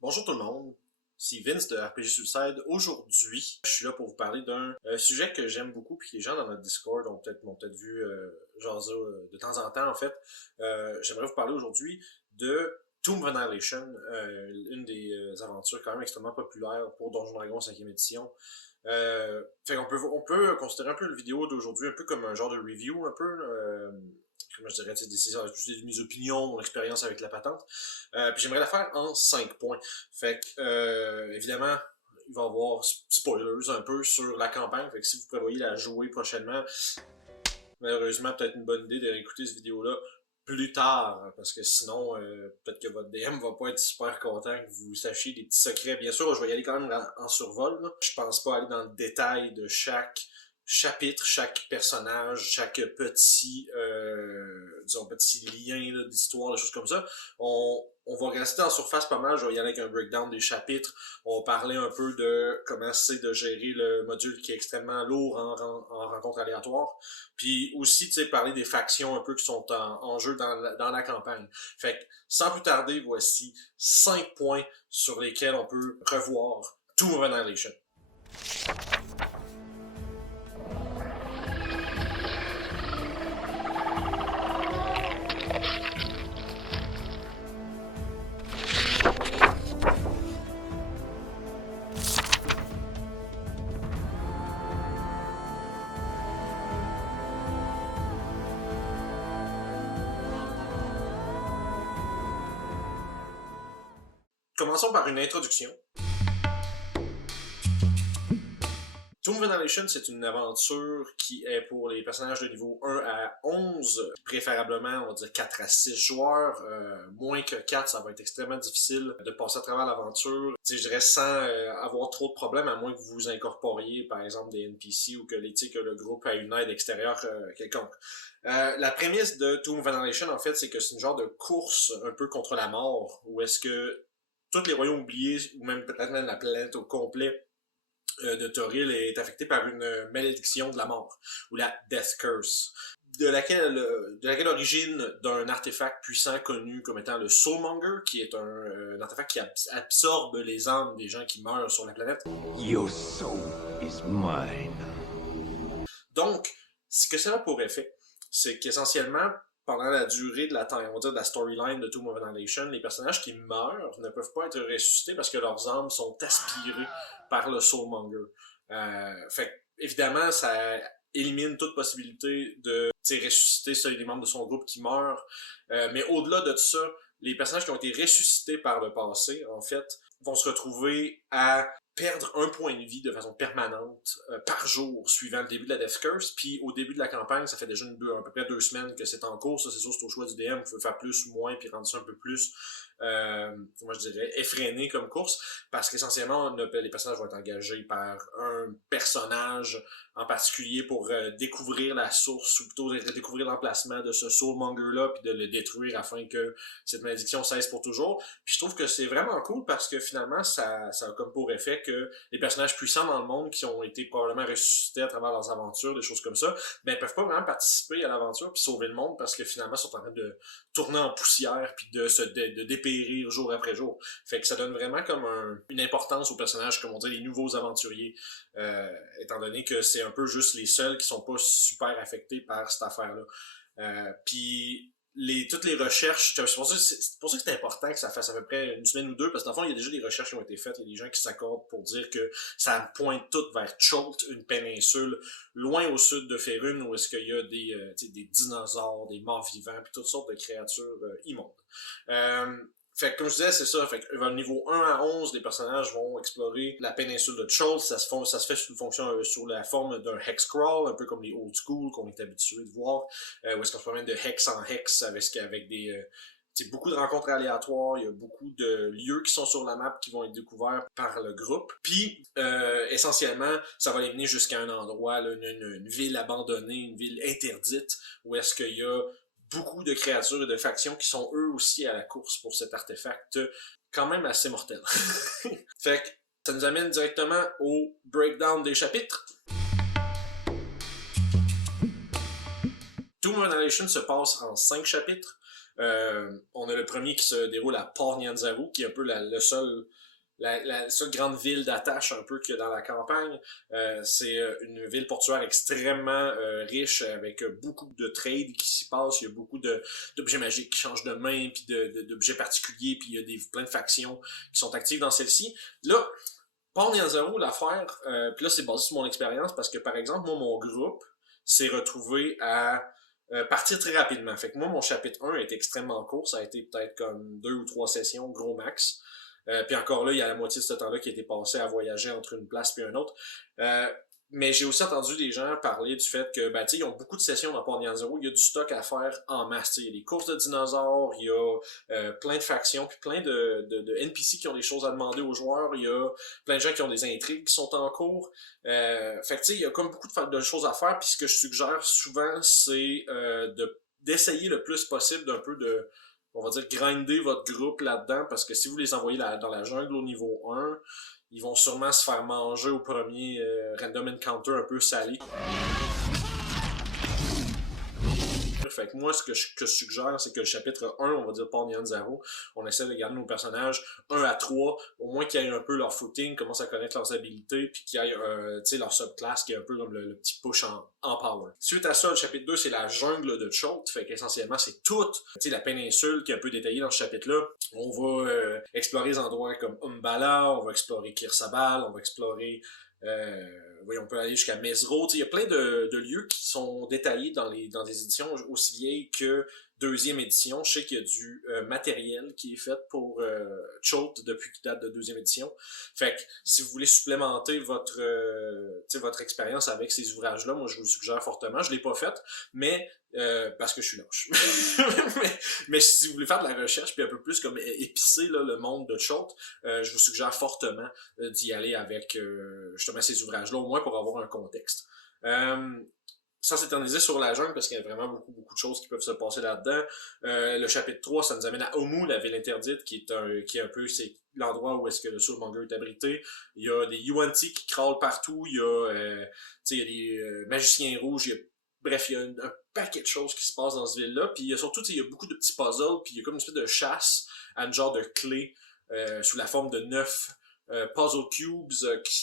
Bonjour tout le monde, c'est Vince de RPG Suicide. Aujourd'hui, je suis là pour vous parler d'un sujet que j'aime beaucoup puis que les gens dans notre Discord m'ont peut-être vu jaser de temps en temps en fait. J'aimerais vous parler aujourd'hui de Tomb of Annihilation, une des aventures quand même extrêmement populaires pour Donjon Dragon 5e édition. Fait qu'on on peut considérer un peu la vidéo d'aujourd'hui un peu comme un genre de review un peu, comment je dirais, des mes opinions, mon expérience avec la patente. Puis j'aimerais la faire en 5 points. Fait que, évidemment, il va y avoir spoilers un peu sur la campagne. Fait que si vous prévoyez la jouer prochainement, malheureusement, peut-être une bonne idée de réécouter cette vidéo-là plus tard, hein, parce que sinon, peut-être que votre DM va pas être super content que vous sachiez des petits secrets. Bien sûr, je vais y aller quand même en survol. Là. Je pense pas aller dans le détail de chaque chapitre, chaque personnage, chaque petit, disons, petit lien d'histoire, des choses comme ça. On va rester en surface pas mal, je vais y aller avec un breakdown des chapitres. On va parler un peu de comment c'est de gérer le module qui est extrêmement lourd en rencontre aléatoire. Puis aussi, tu sais, parler des factions un peu qui sont en jeu dans la campagne. Fait que, sans plus tarder, voici 5 points sur lesquels on peut revoir Tomb of Annihilation. Commençons par une introduction. Tomb of Annihilation, c'est une aventure qui est pour les personnages de niveau 1 à 11, préférablement, on va dire 4 à 6 joueurs. Moins que 4, ça va être extrêmement difficile de passer à travers l'aventure. Je dirais sans avoir trop de problèmes, à moins que vous incorporiez, par exemple, des NPC ou que le groupe a une aide extérieure quelconque. La prémisse de Tomb of Annihilation, en fait, c'est que c'est une genre de course un peu contre la mort, où est-ce que tous les royaumes oubliés, ou même peut-être même la planète au complet, de Toril est affecté par une malédiction de la mort, ou la Death Curse, de laquelle origine d'un artefact puissant connu comme étant le Soulmonger, qui est un artefact qui absorbe les âmes des gens qui meurent sur la planète. Your soul is mine. Donc, ce que ça a pour effet, c'est qu'essentiellement, pendant la durée de la temps, on va dire de la storyline de Tomb of Annihilation, les personnages qui meurent ne peuvent pas être ressuscités parce que leurs âmes sont aspirées par le Soulmonger. Fait évidemment, ça élimine toute possibilité de ressusciter les membres de son groupe qui meurent. Mais au-delà de ça, les personnages qui ont été ressuscités par le passé, en fait, vont se retrouver à perdre un point de vie de façon permanente par jour suivant le début de la Death Curse. Puis au début de la campagne, ça fait déjà à peu près 2 semaines que c'est en cours. Ça, c'est sûr, c'est au choix du DM. Vous pouvez faire plus ou moins, puis rendre ça un peu plus, moi je dirais, effréné comme course. Parce qu'essentiellement, les personnages vont être engagés par un personnage en particulier pour découvrir la source, ou plutôt découvrir l'emplacement de ce Soulmonger-là, puis de le détruire afin que cette malédiction cesse pour toujours. Puis je trouve que c'est vraiment cool parce que finalement, ça a comme pour effet que les personnages puissants dans le monde qui ont été probablement ressuscités à travers leurs aventures, des choses comme ça, ben peuvent pas vraiment participer à l'aventure puis sauver le monde parce que finalement, ils sont en train de tourner en poussière puis de dépérir jour après jour. Fait que ça donne vraiment comme une importance aux personnages, comme on dit, les nouveaux aventuriers, étant donné que c'est un peu juste les seuls qui sont pas super affectés par cette affaire-là. Puis toutes les recherches, c'est pour ça que c'est important que ça fasse à peu près une semaine ou deux, parce que dans le fond, il y a déjà des recherches qui ont été faites, il y a des gens qui s'accordent pour dire que ça pointe tout vers Chult, une péninsule, loin au sud de Faerun, où est-ce qu'il y a des dinosaures, des morts vivants, puis toutes sortes de créatures immondes. Fait que comme je disais, c'est ça. Fait que niveau 1 à 11, les personnages vont explorer la péninsule de Chult. Ça se fait sous la forme d'un hex crawl, un peu comme les old school qu'on est habitué de voir, où est-ce qu'on se promène de hex en hex avec beaucoup de rencontres aléatoires, il y a beaucoup de lieux qui sont sur la map qui vont être découverts par le groupe. Puis, essentiellement, ça va les mener jusqu'à un endroit, là, une ville abandonnée, une ville interdite, où est-ce qu'il y a beaucoup de créatures et de factions qui sont eux aussi à la course pour cet artefact quand même assez mortel. Fait que ça nous amène directement au breakdown des chapitres. Tomb of Annihilation se passe en 5 chapitres. On a le premier qui se déroule à Port Nyanzaru, qui est un peu la seule grande ville d'attache un peu qu'il y a dans la campagne. C'est une ville portuaire extrêmement riche, avec beaucoup de trade qui s'y passe. Il y a beaucoup d'objets magiques qui changent de main, puis d'objets particuliers, puis il y a plein de factions qui sont actives dans celle-ci. Là, Port Nyanzaru, l'affaire, puis là c'est basé sur mon expérience, parce que par exemple, moi, mon groupe s'est retrouvé à partir très rapidement. Fait que moi, mon chapitre 1 est extrêmement court, ça a été peut-être comme 2 ou 3 sessions, gros max. Puis encore là, il y a la moitié de ce temps-là qui a été passé à voyager entre une place et une autre. Mais j'ai aussi entendu des gens parler du fait que, ben, tu sais, ils ont beaucoup de sessions dans Port Nyanzaru, il y a du stock à faire en masse. T'sais, il y a des courses de dinosaures, il y a plein de factions, puis plein de NPC qui ont des choses à demander aux joueurs, il y a plein de gens qui ont des intrigues qui sont en cours. Fait que, tu sais, il y a comme beaucoup de choses à faire, puis ce que je suggère souvent, c'est d'essayer le plus possible d'un peu de, on va dire, grinder votre groupe là-dedans, parce que si vous les envoyez dans la jungle au niveau 1, ils vont sûrement se faire manger au premier random encounter un peu salé. Fait que moi, ce que je suggère, c'est que le chapitre 1, on va dire Port Nyanzaru, on essaie de garder nos personnages 1 à 3, au moins qu'ils aient un peu leur footing, commencent à connaître leurs habilités, puis qu'ils aient leur subclasse qui est un peu comme le petit push en power. Suite à ça, le chapitre 2, c'est la jungle de Cholt, fait qu'essentiellement, c'est toute la péninsule qui est un peu détaillée dans ce chapitre-là. On va explorer des endroits comme Umbala, on va explorer Kirsabal, on va explorer... on peut aller jusqu'à Mesro. Il y a plein de lieux qui sont détaillés dans des éditions aussi vieilles que deuxième édition. Je sais qu'il y a du matériel qui est fait pour Cholt depuis qu'il date de deuxième édition. Fait que si vous voulez supplémenter votre expérience avec ces ouvrages-là, moi je vous le suggère fortement. Je l'ai pas fait, mais parce que je suis lâche. mais si vous voulez faire de la recherche puis un peu plus comme épicer là, le monde de Cholt, je vous suggère fortement d'y aller avec justement ces ouvrages-là, au moins pour avoir un contexte. Sans s'éterniser sur la jungle, parce qu'il y a vraiment beaucoup de choses qui peuvent se passer là-dedans. Le chapitre 3, ça nous amène à Omu, la ville interdite, qui est un peu c'est l'endroit où est-ce que le Soulmonger est abrité. Il y a des Yuan-Ti qui crawlent partout, il y a des magiciens rouges, bref, il y a un paquet de choses qui se passent dans cette ville-là. Puis il y a surtout, il y a beaucoup de petits puzzles, puis il y a comme une espèce de chasse à une genre de clé sous la forme de 9 puzzle cubes qui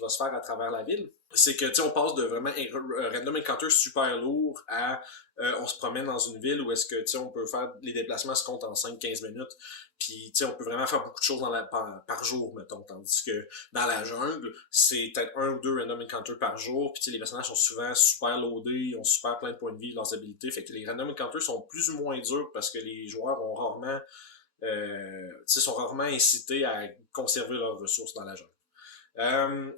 va se faire à travers la ville. C'est que, tu sais, on passe de vraiment un random encounter super lourd à on se promène dans une ville où est-ce que, tu sais, on peut faire, les déplacements se comptent en 5-15 minutes, puis, tu sais, on peut vraiment faire beaucoup de choses par jour, mettons, tandis que dans la jungle, c'est peut-être 1 ou 2 random encounters par jour, puis, tu sais, les personnages sont souvent super loadés, ils ont super plein de points de vie, leurs habilités, fait que les random encounters sont plus ou moins durs parce que les joueurs ont rarement sont rarement incités à conserver leurs ressources dans la jungle.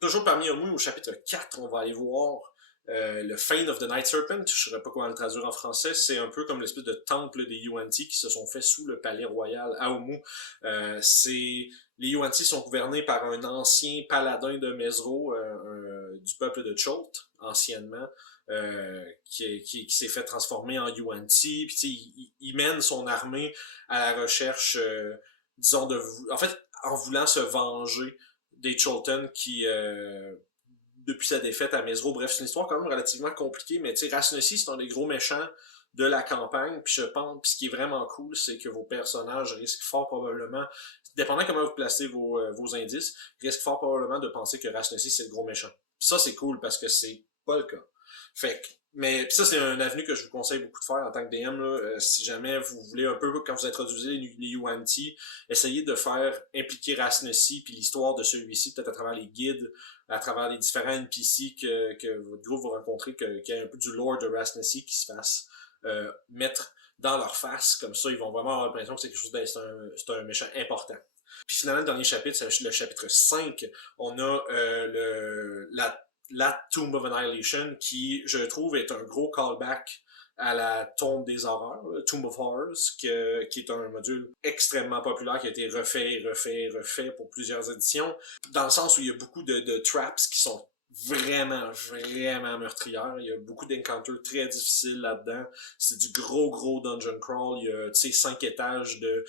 Toujours parmi Omu, au chapitre 4, on va aller voir le Fane of the Night Serpent. Je ne saurais pas comment le traduire en français. C'est un peu comme l'espèce de temple des Yuan-Ti qui se sont faits sous le palais royal à Omu. Les Yuan-Ti sont gouvernés par un ancien paladin de Mesro, du peuple de Cholt, anciennement. Qui s'est fait transformer en Yuan-Ti, puis il mène son armée à la recherche, disons, en fait, en voulant se venger des Cholton qui, depuis sa défaite à Mesro, bref, c'est une histoire quand même relativement compliquée, mais tu sais, Rasnussi, c'est un des gros méchants de la campagne, puis je pense, puis ce qui est vraiment cool, c'est que vos personnages risquent fort probablement, dépendant comment vous placez vos indices, risquent fort probablement de penser que Rasnussi, c'est le gros méchant. Puis ça, c'est cool, parce que c'est pas le cas. Fait que, mais pis ça, c'est un avenue que je vous conseille beaucoup de faire en tant que DM. Là, si jamais vous voulez un peu, quand vous introduisez les Yuan-Ti, essayez de faire impliquer Rasnussi puis l'histoire de celui-ci, peut-être à travers les guides, à travers les différents NPC que votre groupe va rencontrer, qu'il y ait un peu du lore de Rasnussi qui se fasse mettre dans leur face. Comme ça, ils vont vraiment avoir l'impression que c'est quelque chose c'est un méchant important. Puis finalement, le dernier chapitre, c'est le chapitre 5. On a la Tomb of Annihilation, qui, je trouve, est un gros callback à la Tombe des Horreurs, Tomb of Horrors, qui est un module extrêmement populaire, qui a été refait pour plusieurs éditions, dans le sens où il y a beaucoup de traps qui sont vraiment meurtrières. Il y a beaucoup d'encounters très difficiles là-dedans. C'est du gros dungeon crawl. Il y a, 5 étages de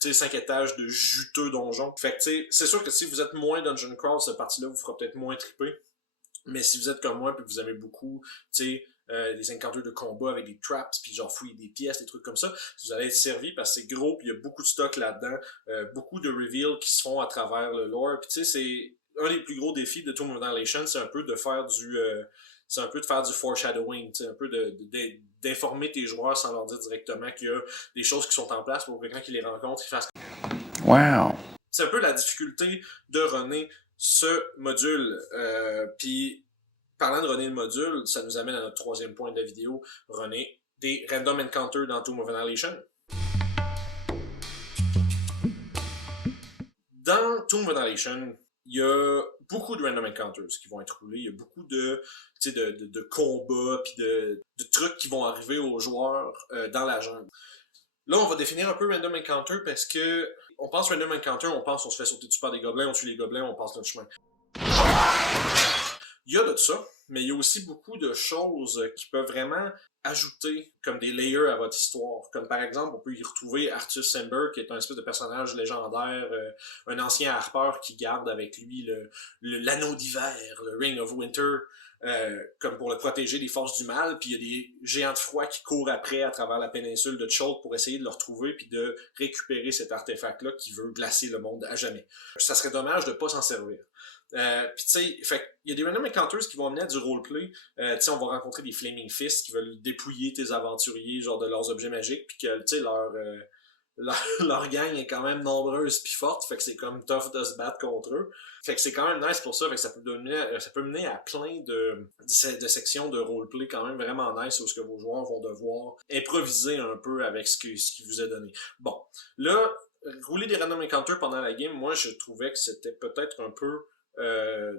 5 étages de juteux donjons. Fait que, tu sais, c'est sûr que si vous êtes moins dungeon crawl, cette partie-là vous fera peut-être moins triper. Mais si vous êtes comme moi et que vous aimez beaucoup, tu sais, des encounters de combat avec des traps, puis genre fouiller des pièces, des trucs comme ça. Vous allez être servi parce que c'est gros, puis il y a beaucoup de stock là-dedans, beaucoup de reveals qui se font à travers le lore. Puis tu sais, c'est un des plus gros défis de Tomb of Annihilation, c'est un peu de faire du foreshadowing, un peu d'informer tes joueurs sans leur dire directement qu'il y a des choses qui sont en place pour que quand ils les rencontrent, ils fassent Wow. c'est un peu la difficulté de runner ce module. Puis, parlant de runner le module, ça nous amène à notre troisième point de la vidéo, runner des random encounters dans Tomb of Annihilation. Dans Tomb of Annihilation, il y a beaucoup de random encounters qui vont être roulés. Il y a beaucoup de combats puis de trucs qui vont arriver aux joueurs dans la jungle. Là, on va définir un peu random encounter parce que on pense random encounter, on pense on se fait sauter dessus par des gobelins, on tue les gobelins, on passe notre chemin. Il y a de ça, mais il y a aussi beaucoup de choses qui peuvent vraiment ajouter comme des layers à votre histoire. Comme par exemple, on peut y retrouver Arthas Sandberg, qui est un espèce de personnage légendaire, un ancien harpeur qui garde avec lui l'anneau d'hiver, le Ring of Winter, comme pour le protéger des forces du mal, puis il y a des géants de froid qui courent après à travers la péninsule de Chult pour essayer de le retrouver puis de récupérer cet artefact-là qui veut glacer le monde à jamais. Ça serait dommage de pas s'en servir. Puis tu sais, il y a des random encounters qui vont amener à du roleplay. Tu sais, on va rencontrer des Flaming Fists qui veulent dépouiller tes aventuriers genre de leurs objets magiques, puis que tu sais leur gang est quand même nombreuse puis forte, fait que c'est comme tough de se battre contre eux. Fait que c'est quand même nice pour ça, fait que ça peut mener à plein de sections de roleplay quand même vraiment nice où ce que vos joueurs vont devoir improviser un peu avec ce qui vous est donné. Bon, là, rouler des random encounters pendant la game, moi je trouvais que c'était peut-être un peu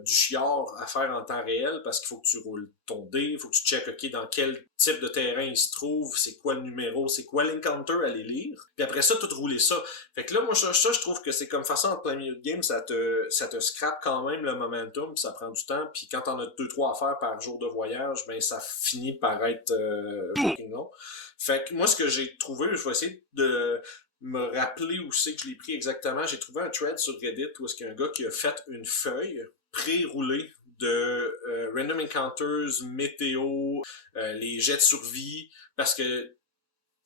du chiard à faire en temps réel parce qu'il faut que tu roules ton dé, il faut que tu checkes ok dans quel type de terrain il se trouve, c'est quoi le numéro, c'est quoi l'encounter à les lire, puis après ça tout rouler ça. Fait que là moi ça je trouve que c'est comme façon en plein milieu de game, ça te scrape quand même le momentum, puis ça prend du temps, puis quand t'en as 2-3 à faire par jour de voyage, ben ça finit par être fucking long. Fait que moi ce que j'ai trouvé, je vais essayer de me rappeler où c'est que je l'ai pris exactement. J'ai trouvé un thread sur Reddit où est-ce qu'il y a un gars qui a fait une feuille pré-roulée de Random Encounters, météo, les jets de survie, parce que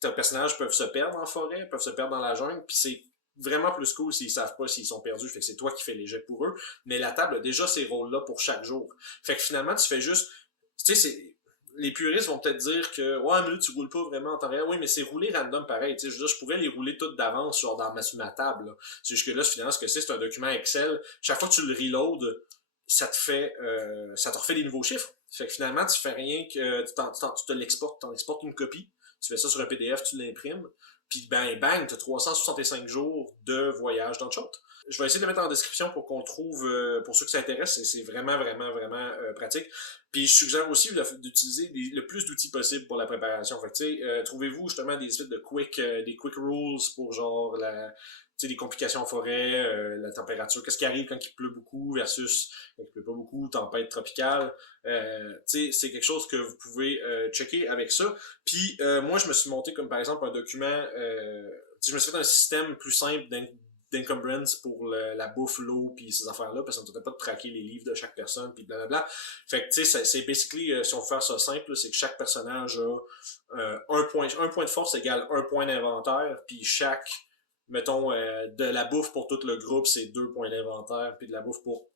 tes personnages peuvent se perdre en forêt, peuvent se perdre dans la jungle, puis c'est vraiment plus cool s'ils savent pas s'ils sont perdus, fait que c'est toi qui fais les jets pour eux, mais la table a déjà ces rôles-là pour chaque jour. Fait que finalement, tu fais juste... Tu sais, c'est... Les puristes vont peut-être dire que ouais mais là tu roules pas vraiment en temps réel. Oui mais c'est rouler random pareil, tu sais, je pourrais les rouler toutes d'avance genre sur ma table là. C'est juste que là finalement ce que c'est un document Excel, chaque fois que tu le reload ça te refait des nouveaux chiffres, fait que finalement tu fais rien que tu te l'exportes, t'en exportes une copie, tu fais ça sur un PDF, tu l'imprimes, puis bang t'as 365 jours de voyage dans le shot. Je vais essayer de le mettre en description pour qu'on trouve, pour ceux que ça intéresse, c'est vraiment pratique. Puis je suggère aussi d'utiliser le plus d'outils possible pour la préparation. Fait que tu sais, trouvez-vous justement des espèces de des quick rules pour genre des complications en forêt, la température, qu'est-ce qui arrive quand il pleut beaucoup versus quand il pleut pas beaucoup, tempête tropicale. C'est quelque chose que vous pouvez checker avec ça. Puis moi, je me suis monté comme par exemple un document, je me suis fait un système plus simple d'encumbrance pour la bouffe, l'eau, puis ces affaires-là, parce qu'on ne tentait pas de traquer les livres de chaque personne, puis blablabla. Fait que, tu sais, c'est basically, si on veut faire ça simple, c'est que chaque personnage a un point de force égale un point d'inventaire, puis chaque, mettons, de la bouffe pour tout le groupe, c'est 2 points d'inventaire, puis de la bouffe pour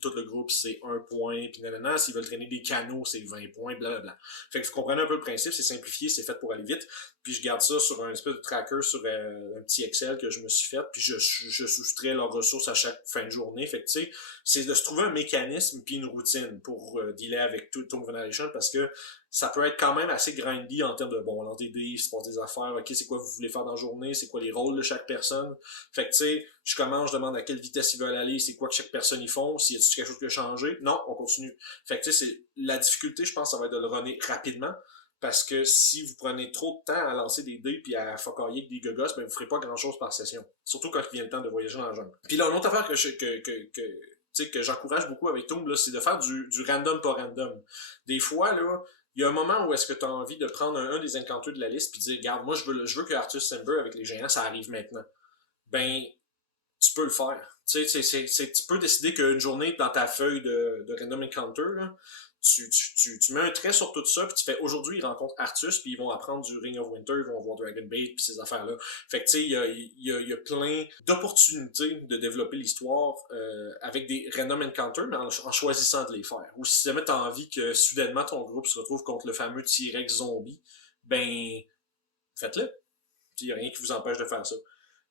tout le groupe, c'est 1 point, puis nanana, s'ils veulent traîner des canaux, c'est 20 points, blablabla. Fait que vous comprenez un peu le principe, c'est simplifié, c'est fait pour aller vite, puis je garde ça sur un espèce de tracker, sur un petit Excel que je me suis fait, puis je soustrais leurs ressources à chaque fin de journée, fait que tu sais, c'est de se trouver un mécanisme puis une routine pour dealer avec tout Tomb of Annihilation, parce que ça peut être quand même assez grindy en termes de, bon, lancer des dés, il se passe des affaires, ok, c'est quoi vous voulez faire dans la journée, c'est quoi les rôles de chaque personne. Fait que, tu sais, je commence, je demande à quelle vitesse ils veulent aller, c'est quoi que chaque personne y font, s'il y a quelque chose qui a changé. Non, on continue. Fait que, tu sais, la difficulté, je pense, ça va être de le runner rapidement. Parce que si vous prenez trop de temps à lancer des dés puis à focailler avec des gogos, ben vous ferez pas grand chose par session. Surtout quand il vient le temps de voyager dans la jungle. Puis là, une autre affaire que j'encourage beaucoup avec Tomb, là, c'est de faire du random pas random. Des fois, là, il y a un moment où est-ce que tu as envie de prendre un des encounters de la liste puis de dire, regarde, moi je veux que Arthas Sandberg avec les géants, ça arrive maintenant. Ben, tu peux le faire. Tu sais, tu peux décider qu'une journée, dans ta feuille de Random Encounter, là, tu mets un trait sur tout ça, puis tu fais aujourd'hui, ils rencontrent Artus, puis ils vont apprendre du Ring of Winter, ils vont voir Dragonbait, puis ces affaires-là. Fait que tu sais, il y a plein d'opportunités de développer l'histoire avec des Random Encounters, mais en choisissant de les faire. Ou si jamais t'as envie que soudainement ton groupe se retrouve contre le fameux T-Rex zombie, ben, faites-le. Il n'y a rien qui vous empêche de faire ça.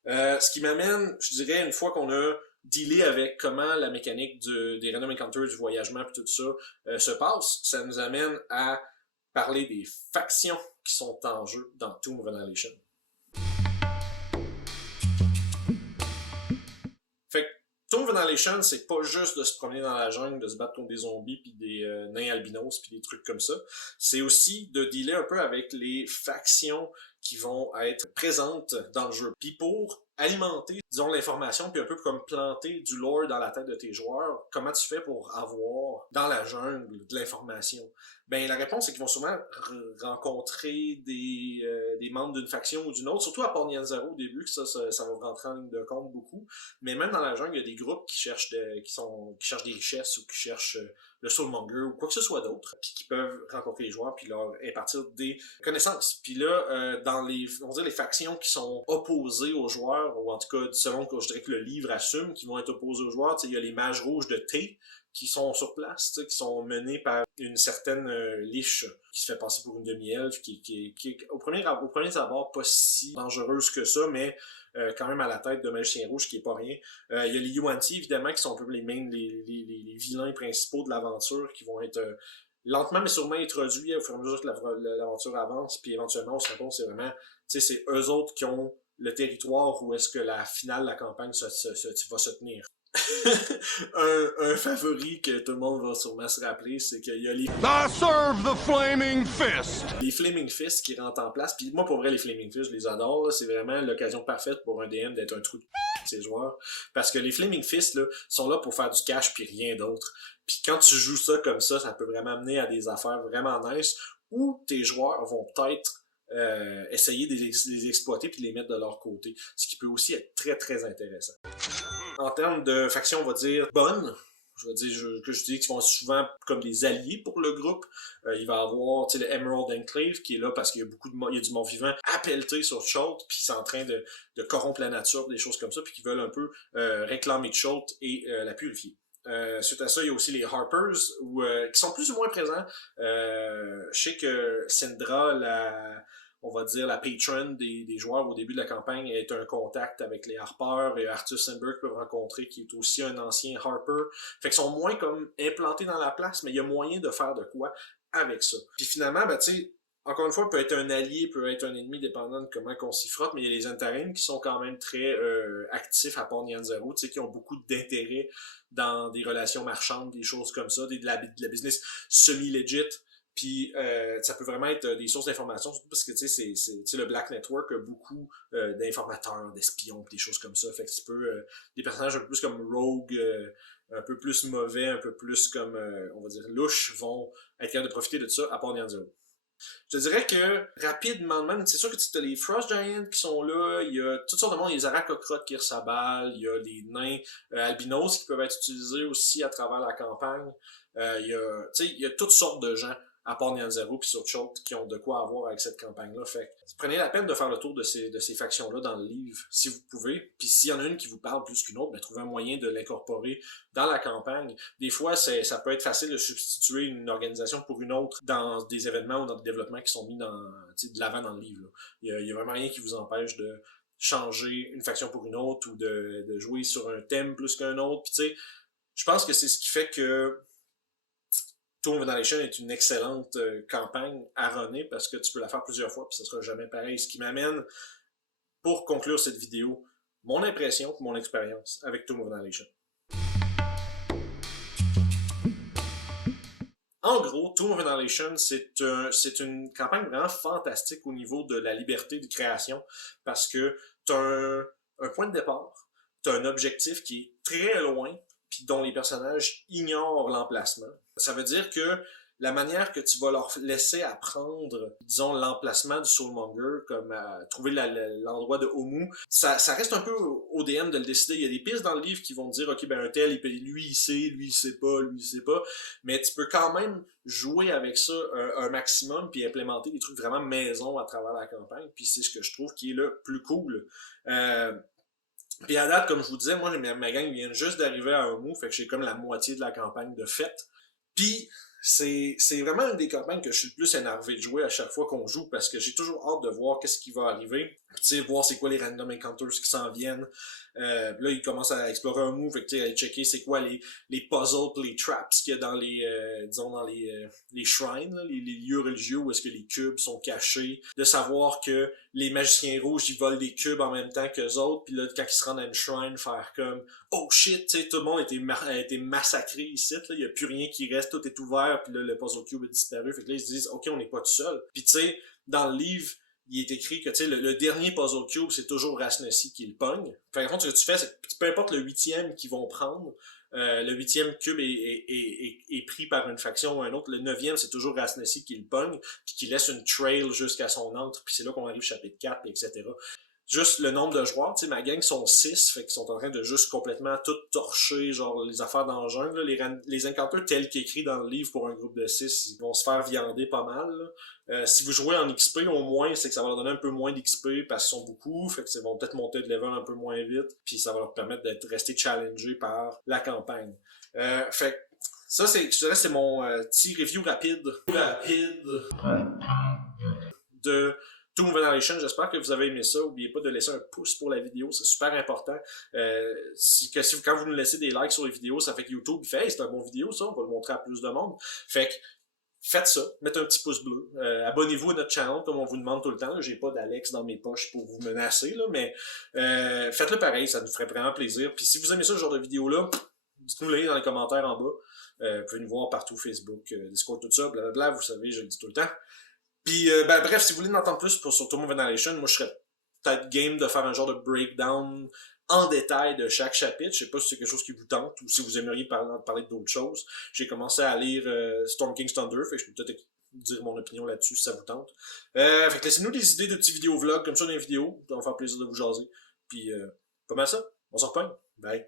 Ce qui m'amène, je dirais, une fois qu'on a dealé avec comment la mécanique des Random Encounters, du voyagement et tout ça se passe, ça nous amène à parler des factions qui sont en jeu dans Tomb of Annihilation. Fait que Tomb of Annihilation, c'est pas juste de se promener dans la jungle, de se battre contre des zombies puis des nains albinos puis des trucs comme ça. C'est aussi de dealer un peu avec les factions qui vont être présentes dans le jeu. Puis pour alimenter, disons, l'information, puis un peu comme planter du lore dans la tête de tes joueurs, comment tu fais pour avoir dans la jungle de l'information? Ben la réponse c'est qu'ils vont souvent rencontrer des membres d'une faction ou d'une autre, surtout à Port Zero au début, que ça va rentrer en ligne de compte beaucoup. Mais même dans la jungle, il y a des groupes qui cherchent qui cherchent des richesses ou qui cherchent le soulmonger ou quoi que ce soit d'autre, puis qui peuvent rencontrer les joueurs puis leur impartir des connaissances. Puis là, dans les factions qui sont opposées aux joueurs, ou en tout cas selon que je dirais que le livre assume, qui vont être opposés aux joueurs, il y a les mages rouges de thé qui sont sur place, qui sont menés par une certaine liche qui se fait passer pour une demi-elfe, qui est au premier abord pas si dangereuse que ça, mais quand même à la tête de magicien rouge, qui est pas rien. Il y a les Yuan-Ti, évidemment, qui sont un peu les vilains principaux de l'aventure, qui vont être lentement mais sûrement introduits au fur et à mesure que l'aventure avance, puis éventuellement on se rend compte que c'est vraiment, tu sais, c'est eux autres qui ont le territoire où est-ce que la finale de la campagne va se tenir. un favori que tout le monde va sûrement se rappeler, c'est qu'il y a les I serve the Flaming Fist! Les Flaming Fist qui rentrent en place. Puis moi, pour vrai, les Flaming Fist, je les adore. C'est vraiment l'occasion parfaite pour un DM d'être un trou de ses joueurs. Parce que les Flaming Fist là, sont là pour faire du cash puis rien d'autre. Puis quand tu joues ça comme ça peut vraiment amener à des affaires vraiment nice où tes joueurs vont peut-être essayer de les exploiter puis de les mettre de leur côté. Ce qui peut aussi être très très intéressant. En termes de factions, on va dire bonnes, je dis qu'ils vont être souvent comme des alliés pour le groupe. Il va y avoir le Emerald Enclave qui est là parce qu'il y a il y a du mort vivant à pelleter sur Chult, puis c'est en train de corrompre la nature, des choses comme ça, puis qui veulent un peu réclamer Chult et la purifier. Suite à ça, il y a aussi les Harpers qui sont plus ou moins présents. Je sais que Syndra, on va dire la patron des joueurs au début de la campagne est un contact avec les Harpers, et Arthur Sandberg peuvent rencontrer, qui est aussi un ancien Harper. Fait qu'ils sont moins comme implantés dans la place, mais il y a moyen de faire de quoi avec ça. Puis finalement, ben tu sais, encore une fois, peut être un allié, peut être un ennemi, dépendant de comment qu'on s'y frotte, mais il y a les Antarines qui sont quand même très actifs à Port Zero, tu sais, qui ont beaucoup d'intérêt dans des relations marchandes, des choses comme ça, de la business semi-legit. Puis ça peut vraiment être des sources d'informations, surtout parce que tu sais, c'est le Black Network a beaucoup d'informateurs, d'espions, des choses comme ça. Fait que tu peux des personnages un peu plus comme Rogue, un peu plus mauvais, un peu plus comme on va dire louches, vont être capables de profiter de ça à Port Zero. Je te dirais que rapidement même, c'est sûr que tu as les Frost Giants qui sont là, il y a toutes sortes de monde, il y a les Arachocrotes qui ressabalent, il y a les nains albinos qui peuvent être utilisés aussi à travers la campagne. Il y a toutes sortes de gens à Port Zero puis sur Chult qui ont de quoi avoir avec cette campagne-là. Fait que prenez la peine de faire le tour de ces factions-là dans le livre, si vous pouvez. Puis s'il y en a une qui vous parle plus qu'une autre, ben, trouvez un moyen de l'incorporer dans la campagne. Des fois, ça peut être facile de substituer une organisation pour une autre dans des événements ou dans des développements qui sont mis de l'avant dans le livre. Là. Il y a vraiment rien qui vous empêche de changer une faction pour une autre ou de jouer sur un thème plus qu'un autre. Puis tu sais, je pense que c'est ce qui fait que Tomb of Annihilation est une excellente campagne à runner parce que tu peux la faire plusieurs fois puis ça sera jamais pareil. Ce qui m'amène, pour conclure cette vidéo, mon impression et mon expérience avec Tomb of Annihilation. En gros, Tomb of Annihilation, c'est une campagne vraiment fantastique au niveau de la liberté de création parce que tu as un point de départ, tu as un objectif qui est très loin puis dont les personnages ignorent l'emplacement. Ça veut dire que la manière que tu vas leur laisser apprendre, disons, l'emplacement du Soulmonger, comme trouver l'endroit de Omu, ça reste un peu au DM de le décider. Il y a des pistes dans le livre qui vont te dire, ok, ben un tel, lui il sait, lui il sait pas, lui il sait pas, mais tu peux quand même jouer avec ça un maximum, puis implémenter des trucs vraiment maison à travers la campagne, puis c'est ce que je trouve qui est le plus cool. Puis à date, comme je vous disais, moi, ma gang vient juste d'arriver à Omu, fait que j'ai comme la moitié de la campagne de fait. Puis c'est vraiment une des campagnes que je suis le plus énervé de jouer à chaque fois qu'on joue, parce que j'ai toujours hâte de voir qu'est-ce qui va arriver. Tu sais, voir c'est quoi les random encounters qui s'en viennent. Là, ils commencent à explorer un move, fait que tu sais, aller checker c'est quoi les puzzles pis les traps qu'il y a dans les, disons, dans les shrines, là, les lieux religieux où est-ce que les cubes sont cachés. De savoir que les magiciens rouges, ils volent des cubes en même temps qu'eux autres, puis là, quand ils se rendent à une shrine, faire comme oh shit, tu sais, tout le monde a été massacré ici, là, il y a plus rien qui reste, tout est ouvert, puis là, le puzzle cube est disparu, fait que là, ils se disent, ok, on n'est pas tout seul. Puis tu sais, dans le livre, il est écrit que, tu sais, le dernier puzzle cube, c'est toujours Rasnessi qui le pogne. Fait que, ce que tu fais, c'est que peu importe le 8e qu'ils vont prendre, le 8e cube est pris par une faction ou un autre. Le 9e, c'est toujours Rasnessi qui le pogne, puis qui laisse une trail jusqu'à son entre, puis c'est là qu'on arrive au chapitre 4, etc. Juste le nombre de joueurs, tu sais, ma gang sont 6, fait qu'ils sont en train de juste complètement tout torcher, genre les affaires dans le jungle, là, les encounters tels qu'écrits dans le livre pour un groupe de 6, ils vont se faire viander pas mal, là. Si vous jouez en XP, au moins, c'est que ça va leur donner un peu moins d'XP parce qu'ils sont beaucoup, fait que ça vont peut-être monter de level un peu moins vite, puis ça va leur permettre d'être restés challengés par la campagne. Fait ça, je dirais, c'est mon petit review rapide de Tomb of Annihilation. J'espère que vous avez aimé ça. N'oubliez pas de laisser un pouce pour la vidéo, c'est super important. Quand vous nous laissez des likes sur les vidéos, ça fait que YouTube il fait hey, c'est un bon vidéo, ça, on va le montrer à plus de monde. Fait que faites ça, mettez un petit pouce bleu. Abonnez-vous à notre channel comme on vous demande tout le temps. J'ai pas d'Alex dans mes poches pour vous menacer, là, mais faites-le pareil, ça nous ferait vraiment plaisir. Puis si vous aimez ça, ce genre de vidéo-là, dites-nous-le dans les commentaires en bas. Vous pouvez nous voir partout, Facebook, Discord, tout ça, blablabla, vous savez, je le dis tout le temps. Puis, bref, si vous voulez en entendre plus sur Tomb of Annihilation, moi, je serais peut-être game de faire un genre de breakdown en détail de chaque chapitre. Je sais pas si c'est quelque chose qui vous tente ou si vous aimeriez parler d'autres choses. J'ai commencé à lire Storm King's Thunder, fait que je peux peut-être dire mon opinion là-dessus si ça vous tente. Fait que laissez-nous des idées de petits vidéos vlogs comme ça dans les vidéos. Ça va me faire plaisir de vous jaser. Puis, pas mal ça. On s'en reprend. Bye.